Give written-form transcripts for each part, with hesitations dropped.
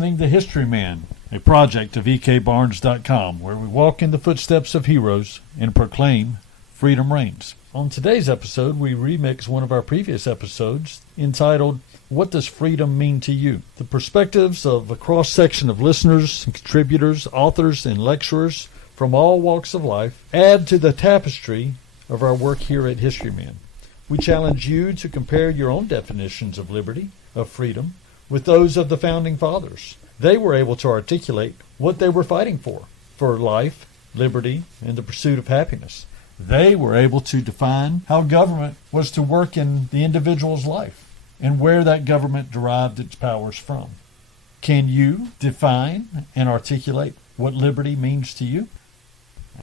listening to Historyman, a project of ekbarnes.com, where we walk in the footsteps of heroes and proclaim freedom reigns. On today's episode, we remix one of our previous episodes entitled, What Does Freedom Mean to You? The perspectives of a cross-section of listeners and contributors, authors, and lecturers from all walks of life add to the tapestry of our work here at Historyman. We challenge you to compare your own definitions of liberty, of freedom, with those of the Founding Fathers. They were able to articulate what they were fighting for life, liberty, and the pursuit of happiness. They were able to define how government was to work in the individual's life and where that government derived its powers from. Can you define and articulate what liberty means to you?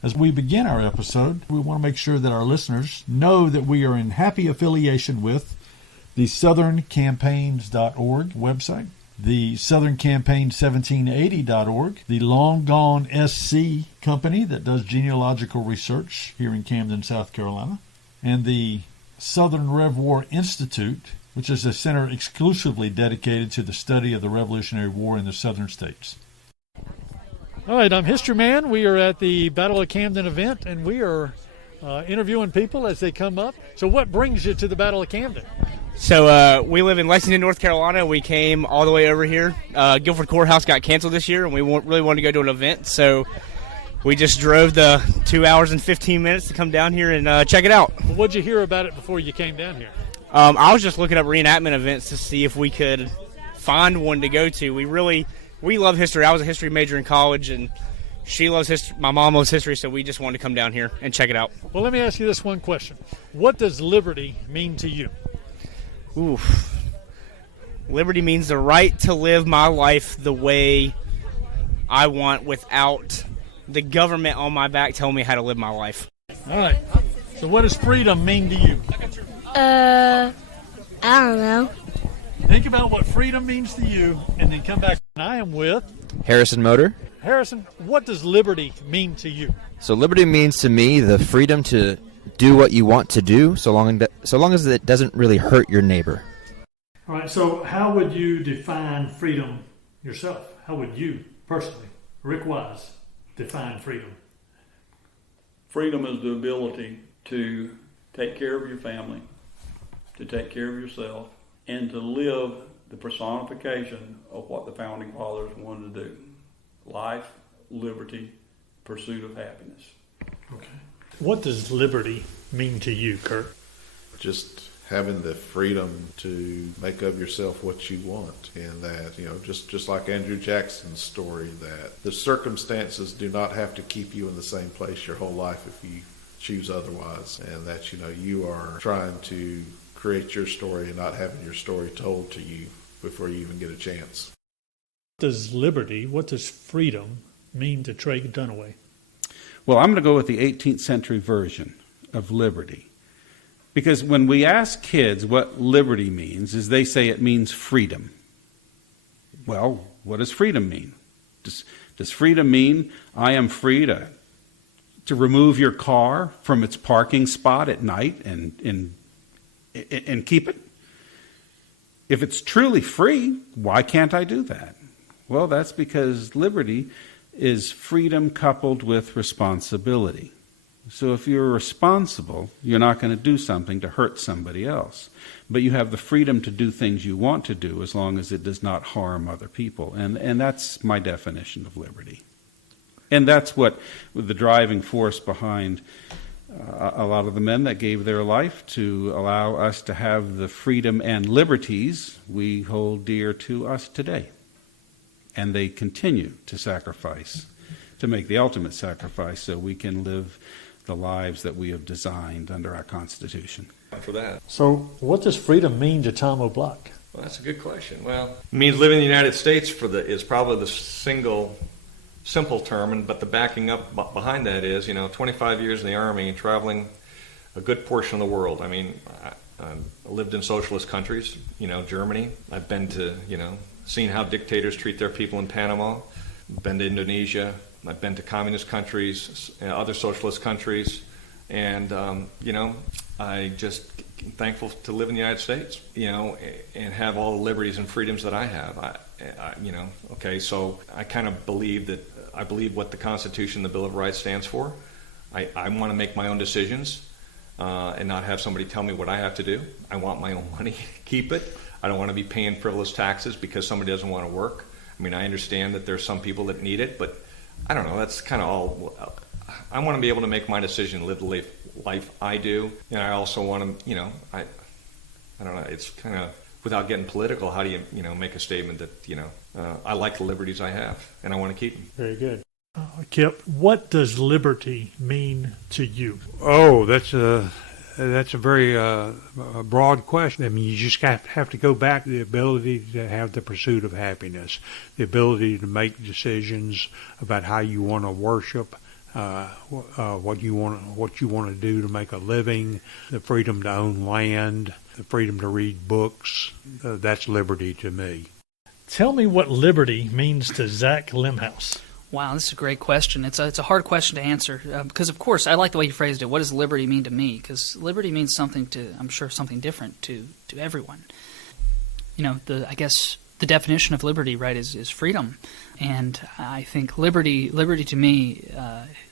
As we begin our episode, we want to make sure that our listeners know that we are in happy affiliation with the southerncampaigns.org website, the southerncampaign1780.org, the Long Gone SC company that does genealogical research here in Camden, South Carolina, and the Southern Rev War Institute, which is a center exclusively dedicated to the study of the Revolutionary War in the southern states. All right, I'm Historyman. We are at the Battle of Camden event, and we are interviewing people as they come up. So what brings you to the Battle of Camden? So we live in Lexington, North Carolina. We came all the way over here. Guilford Courthouse got canceled this year, and we really wanted to go to an event. So we just drove the 2 hours and 15 minutes to come down here and check it out. What'd you hear about it before you came down here? I was just looking up reenactment events to see if we could find one to go to. We love history. I was a history major in college, and she loves history. My mom loves history, so we just wanted to come down here and check it out. Well, let me ask you this one question. What does liberty mean to you? Oof. Liberty means the right to live my life the way I want without the government on my back telling me how to live my life. All right. So what does freedom mean to you? I don't know. Think about what freedom means to you, and then come back. I am with Harrison Motor. Harrison, what does liberty mean to you? So liberty means to me the freedom to do what you want to do, so long as it doesn't really hurt your neighbor. All right, so how would you define freedom yourself? How would you personally, Rick Wise, define freedom? Freedom is the ability to take care of your family, to take care of yourself, and to live the personification of what the Founding Fathers wanted to do. Life, liberty, pursuit of happiness. Okay. What does liberty mean to you, Kurt? Just having the freedom to make of yourself what you want, and that, just like Andrew Jackson's story, that the circumstances do not have to keep you in the same place your whole life if you choose otherwise, and that, you are trying to create your story and not having your story told to you before you even get a chance. What does freedom mean to Trey Dunaway? Well, I'm going to go with the 18th century version of liberty. Because when we ask kids what liberty means, is they say it means freedom. Well, what does freedom mean? Does freedom mean I am free to remove your car from its parking spot at night and keep it? If it's truly free, why can't I do that? Well, that's because liberty is freedom coupled with responsibility. So if you're responsible, you're not going to do something to hurt somebody else. But you have the freedom to do things you want to do as long as it does not harm other people. And that's my definition of liberty. And that's what the driving force behind a lot of the men that gave their life to allow us to have the freedom and liberties we hold dear to us today. And they continue to sacrifice, to make the ultimate sacrifice so we can live the lives that we have designed under our Constitution. For that. So what does freedom mean to Tom O'Block? Well, that's a good question. Well, it means living in the United States is probably the simple term, but the backing up behind that is, 25 years in the Army and traveling a good portion of the world. I mean, I lived in socialist countries, Germany. I've been to, seen how dictators treat their people in Panama. Been to Indonesia. I've been to communist countries, other socialist countries, and I just thankful to live in the United States, and have all the liberties and freedoms that I have. Okay, so I kind of believe what the Constitution, the Bill of Rights stands for. I want to make my own decisions and not have somebody tell me what I have to do. I want my own money, keep it. I don't want to be paying frivolous taxes because somebody doesn't want to work. I mean, I understand that there's some people that need it, but I don't know. That's kind of all. I want to be able to make my decision, live the life I do, and I also want to, I don't know. It's kind of, without getting political, how do you, make a statement that, I like the liberties I have and I want to keep them. Very good. Kip, what does liberty mean to you? Oh, that's a very broad question. I mean, you just have to go back to the ability to have the pursuit of happiness, the ability to make decisions about how you want to worship, what you want to do to make a living, the freedom to own land, the freedom to read books. That's liberty to me. Tell me what liberty means to Zach Limhouse. Wow, this is a great question. It's a hard question to answer because, of course, I like the way you phrased it. What does liberty mean to me? Because liberty means something something different to everyone. I guess the definition of liberty, right, is freedom, and I think liberty to me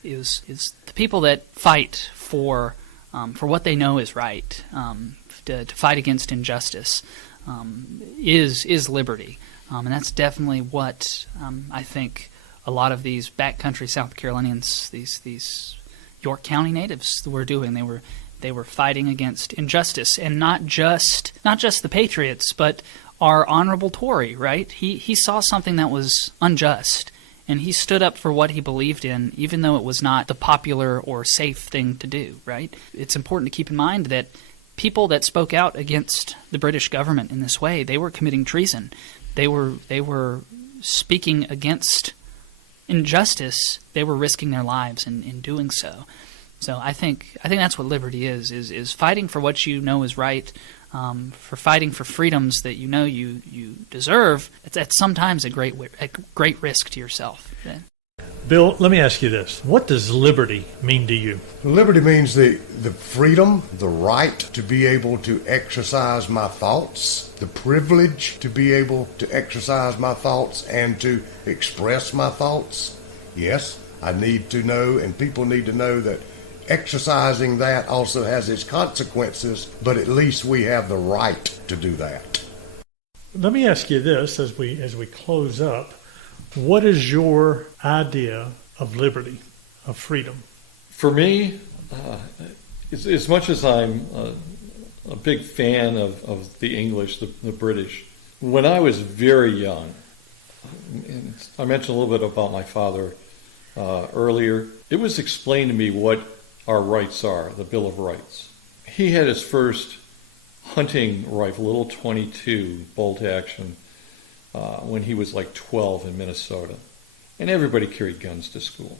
is the people that fight for what they know is right, to fight against injustice, is liberty, and that's definitely what I think a lot of these backcountry South Carolinians, these York County natives, were doing. They were fighting against injustice, and not just the Patriots, but our honorable Tory. Right? He saw something that was unjust, and he stood up for what he believed in, even though it was not the popular or safe thing to do. Right? It's important to keep in mind that people that spoke out against the British government in this way, they were committing treason. They were speaking against injustice. They were risking their lives in doing so. So I think that's what liberty is fighting for what you know is right, for fighting for freedoms that you know you deserve. It's sometimes a great risk to yourself. Bill, let me ask you this. What does liberty mean to you? Liberty means the freedom, the right to be able to exercise my thoughts, the privilege to be able to exercise my thoughts and to express my thoughts. Yes, I need to know, and people need to know, that exercising that also has its consequences, but at least we have the right to do that. Let me ask you this as we close up. What is your idea of liberty, of freedom? For me, as much as I'm a big fan of the English, the British, when I was very young, and I mentioned a little bit about my father earlier, it was explained to me what our rights are, the Bill of Rights. He had his first hunting rifle, little .22 bolt action, when he was like 12 in Minnesota. And everybody carried guns to school.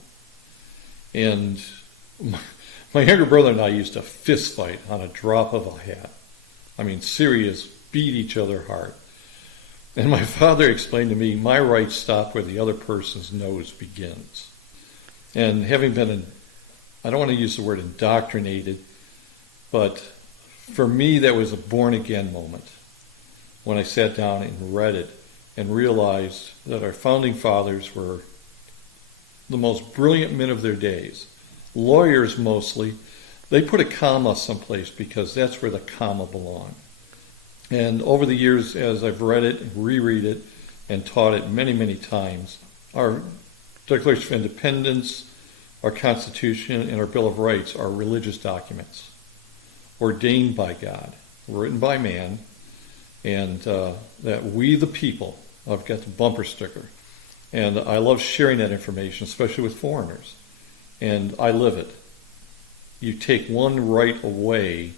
And my younger brother and I used to fist fight on a drop of a hat. I mean, serious, beat each other hard. And my father explained to me, my rights stop where the other person's nose begins. And having been, I don't want to use the word indoctrinated, but for me that was a born-again moment when I sat down and read it and realized that our founding fathers were the most brilliant men of their days. Lawyers mostly. They put a comma someplace because that's where the comma belonged. And over the years, as I've read it and reread it and taught it many, many times, our Declaration of Independence, our Constitution, and our Bill of Rights are religious documents ordained by God, written by man, and that we the people, I've got the bumper sticker. And I love sharing that information, especially with foreigners. And I live it. You take one right away,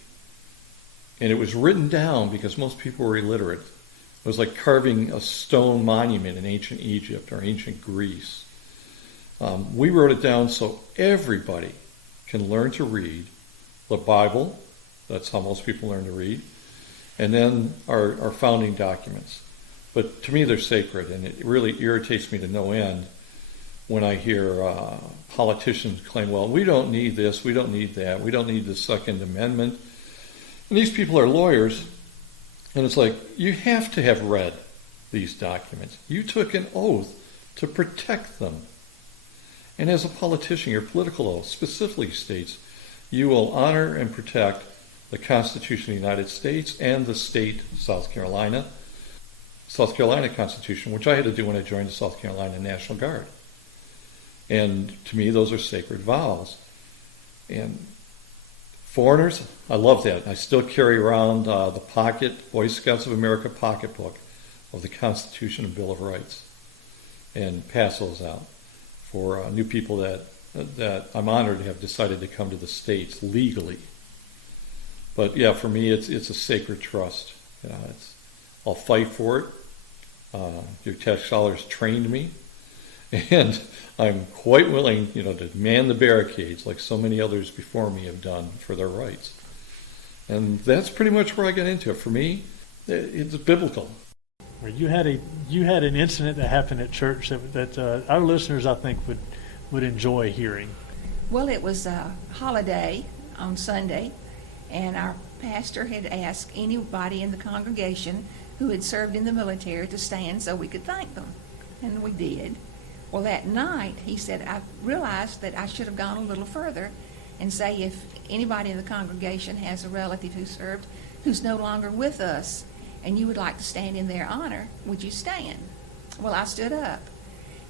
and it was written down because most people were illiterate. It was like carving a stone monument in ancient Egypt or ancient Greece. We wrote it down so everybody can learn to read the Bible. That's how most people learn to read. And then our founding documents. But to me, they're sacred, and it really irritates me to no end when I hear politicians claim, well, we don't need this, we don't need that, we don't need the Second Amendment. And these people are lawyers, and it's like, you have to have read these documents. You took an oath to protect them. And as a politician, your political oath specifically states you will honor and protect the Constitution of the United States and the state of South Carolina Constitution, which I had to do when I joined the South Carolina National Guard. And to me, those are sacred vows. And foreigners, I love that. I still carry around the Boy Scouts of America pocketbook of the Constitution and Bill of Rights, and pass those out for new people that I'm honored to have decided to come to the States legally. But yeah, for me, it's a sacred trust. I'll fight for it. Your tax dollars trained me, and I'm quite willing, to man the barricades like so many others before me have done for their rights. And that's pretty much where I got into it. For me, it's biblical. You had an incident that happened at church that our listeners, I think, would enjoy hearing. Well, it was a holiday on Sunday, and our pastor had asked anybody in the congregation who had served in the military to stand so we could thank them, and we did. Well, that night, he said, I realized that I should have gone a little further and say if anybody in the congregation has a relative who served who's no longer with us and you would like to stand in their honor, would you stand? Well, I stood up.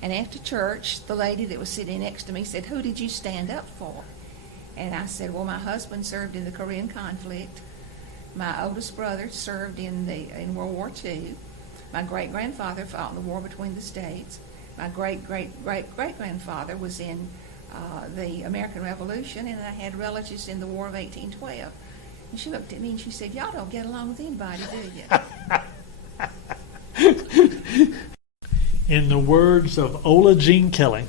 And after church, the lady that was sitting next to me said, who did you stand up for? And I said, well, my husband served in the Korean conflict. My oldest brother served in World War II. My great-grandfather fought in the war between the states. My great-great-great-great-grandfather was in the American Revolution, and I had relatives in the War of 1812. And she looked at me and she said, y'all don't get along with anybody, do you? In the words of Ola Jean Kelly,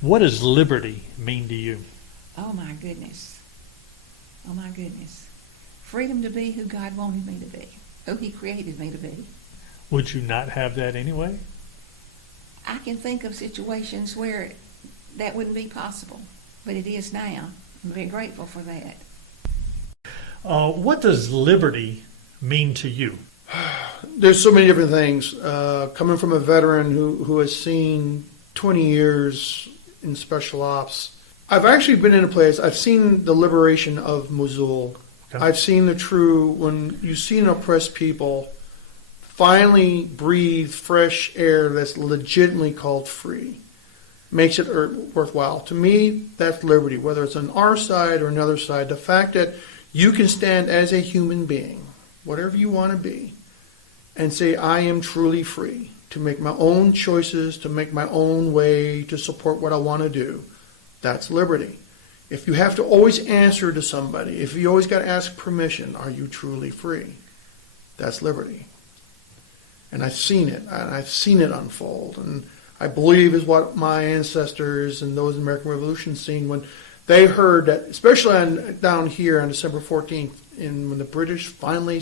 what does liberty mean to you? Oh, my goodness. Oh, my goodness. Freedom to be who God wanted me to be, who He created me to be. Would you not have that anyway? I can think of situations where that wouldn't be possible, but it is now. I'm very grateful for that. What does liberty mean to you? There's so many different things. Coming from a veteran who has seen 20 years in special ops, I've actually been in a place, I've seen the liberation of Mosul. Okay. I've seen when you see an oppressed people finally breathe fresh air that's legitimately called free, makes it worthwhile. To me, that's liberty, whether it's on our side or another side. The fact that you can stand as a human being, whatever you want to be, and say, I am truly free to make my own choices, to make my own way, to support what I want to do. That's liberty. If you have to always answer to somebody, if you always got to ask permission, are you truly free? That's liberty. And I've seen it unfold. And I believe is what my ancestors and those in the American Revolution seen when they heard that, especially down here on December 14th, when the British finally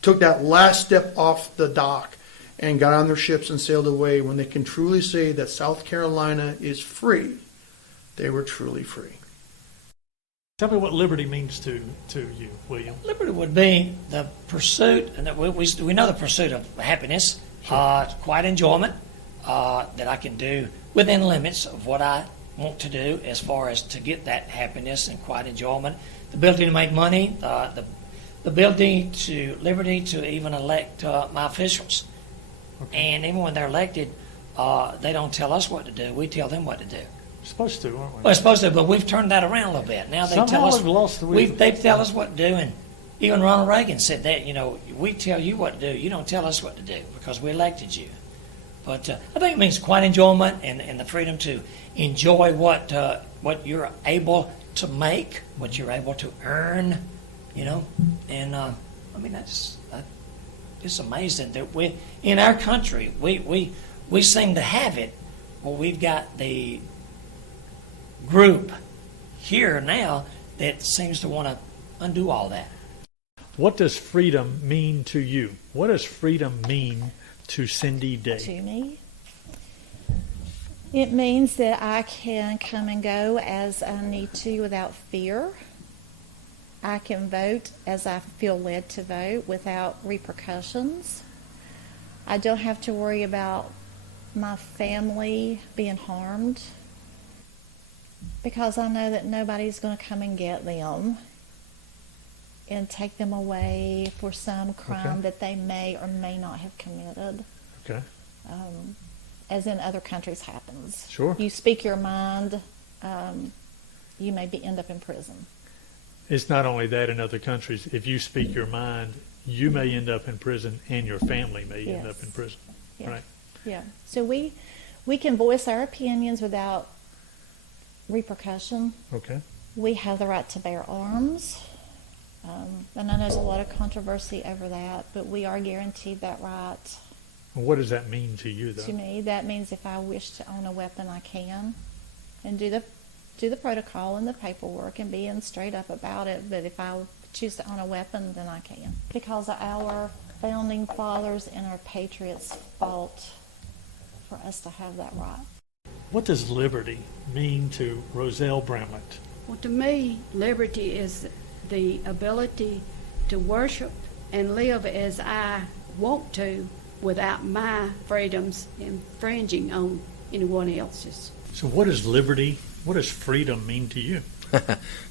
took that last step off the dock and got on their ships and sailed away, when they can truly say that South Carolina is free, they were truly free. Tell me what liberty means to you, William. Liberty would be the pursuit, and we know the pursuit of happiness, sure. Quiet enjoyment that I can do within limits of what I want to do as far as to get that happiness and quiet enjoyment, the ability to make money, the ability to liberty to even elect my officials. Okay. And even when they're elected, they don't tell us what to do. We tell them what to do. Supposed to, aren't we? Well, supposed to, but we've turned that around a little bit. Now they tell us they tell us what to do, and even Ronald Reagan said that. We tell you what to do. You don't tell us what to do because we elected you. But I think it means quiet enjoyment and the freedom to enjoy what you're able to make, what you're able to earn. And I mean that's it's amazing that we in our country we seem to have it. Well, we've got the group here now that seems to want to undo all that. What does freedom mean to you? What does freedom mean to Cindy Day? To me, it means that I can come and go as I need to without fear. I can vote as I feel led to vote without repercussions. I don't have to worry about my family being harmed because I know that nobody's going to come and get them and take them away for some crime that they may or may not have committed. Okay. As in other countries happens. Sure. You speak your mind, you may end up in prison. It's not only that in other countries. If you speak your mind, you may end up in prison and your family may end up in prison. Yeah. Right? Yeah. So we can voice our opinions without repercussion. Okay. We have the right to bear arms. And I know there's a lot of controversy over that, but we are guaranteed that right. Well, what does that mean to you, though? To me, that means if I wish to own a weapon, I can, and do the protocol and the paperwork and being straight up about it. But if I choose to own a weapon, then I can, because our founding fathers and our patriots fought for us to have that right. What does liberty mean to Roselle Bramlett? Well, to me, liberty is the ability to worship and live as I want to without my freedoms infringing on anyone else's. So what is liberty, what does freedom mean to you?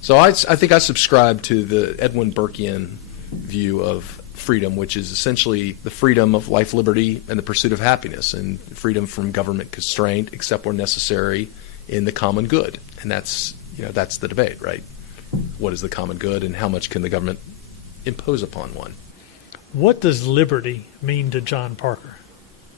So I think I subscribe to the Edwin Burkean view of freedom, which is essentially the freedom of life, liberty, and the pursuit of happiness, and freedom from government constraint, except where necessary, in the common good. And that's the debate, right? What is the common good, and how much can the government impose upon one? What does liberty mean to John Parker?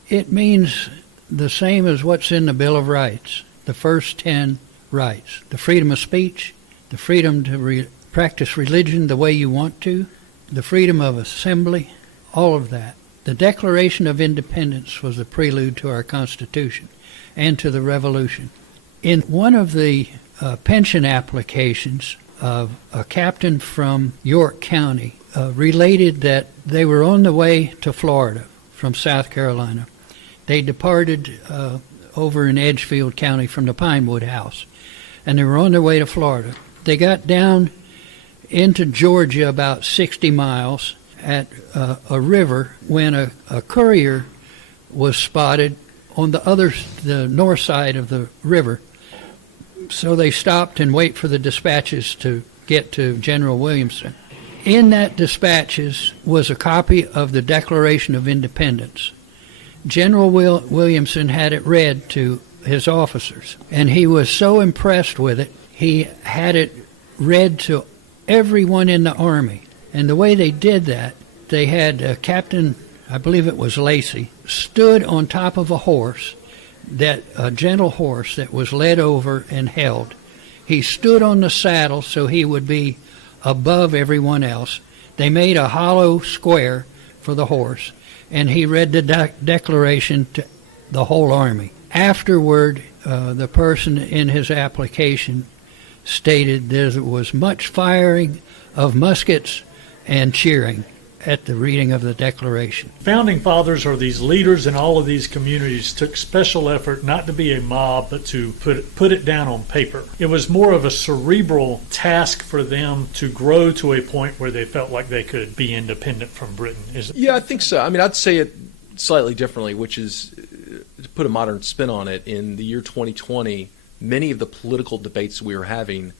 It means the same as what's in the Bill of Rights, the first 10 rights. The freedom of speech, the freedom to practice religion the way you want to, the freedom of assembly, all of that. The Declaration of Independence was the prelude to our Constitution and to the Revolution. In one of the pension applications, a captain from York County related that they were on the way to Florida from South Carolina. They departed over in Edgefield County from the Pinewood House, and they were on their way to Florida. They got down into Georgia about 60 miles at a river when a courier was spotted on the north side of the river. So they stopped and wait for the dispatches to get to General Williamson. In that dispatches was a copy of the Declaration of Independence. General Williamson had it read to his officers, and he was so impressed with it, he had it read to everyone in the Army. And the way they did that, they had Captain, I believe it was Lacey, stood on top of a horse, a gentle horse that was led over and held. He stood on the saddle so he would be above everyone else. They made a hollow square for the horse, and he read the declaration to the whole Army. Afterward, the person in his application stated there was much firing of muskets and cheering at the reading of the Declaration. Founding Fathers, or these leaders in all of these communities, took special effort not to be a mob, but to put it down on paper. It was more of a cerebral task for them to grow to a point where they felt like they could be independent from Britain. Yeah, I think so. I mean, I'd say it slightly differently, which is, to put a modern spin on it, in the year 2020, many of the political debates we were having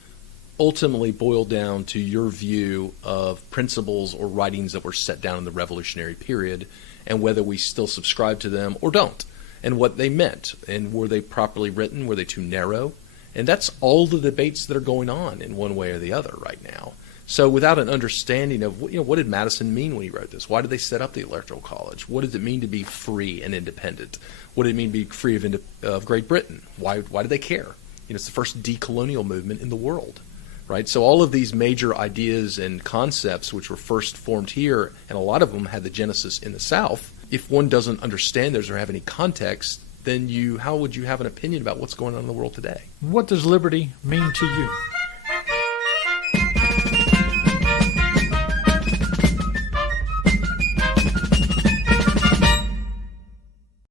ultimately boiled down to your view of principles or writings that were set down in the Revolutionary period, and whether we still subscribe to them or don't, and what they meant, and were they properly written, were they too narrow? And that's all the debates that are going on in one way or the other right now. So without an understanding of, what did Madison mean when he wrote this? Why did they set up the Electoral College? What does it mean to be free and independent? What did it mean to be free of Great Britain? Why did they care? It's the first decolonial movement in the world. Right? So all of these major ideas and concepts which were first formed here, and a lot of them had the genesis in the South, if one doesn't understand those or have any context, then how would you have an opinion about what's going on in the world today? What does liberty mean to you?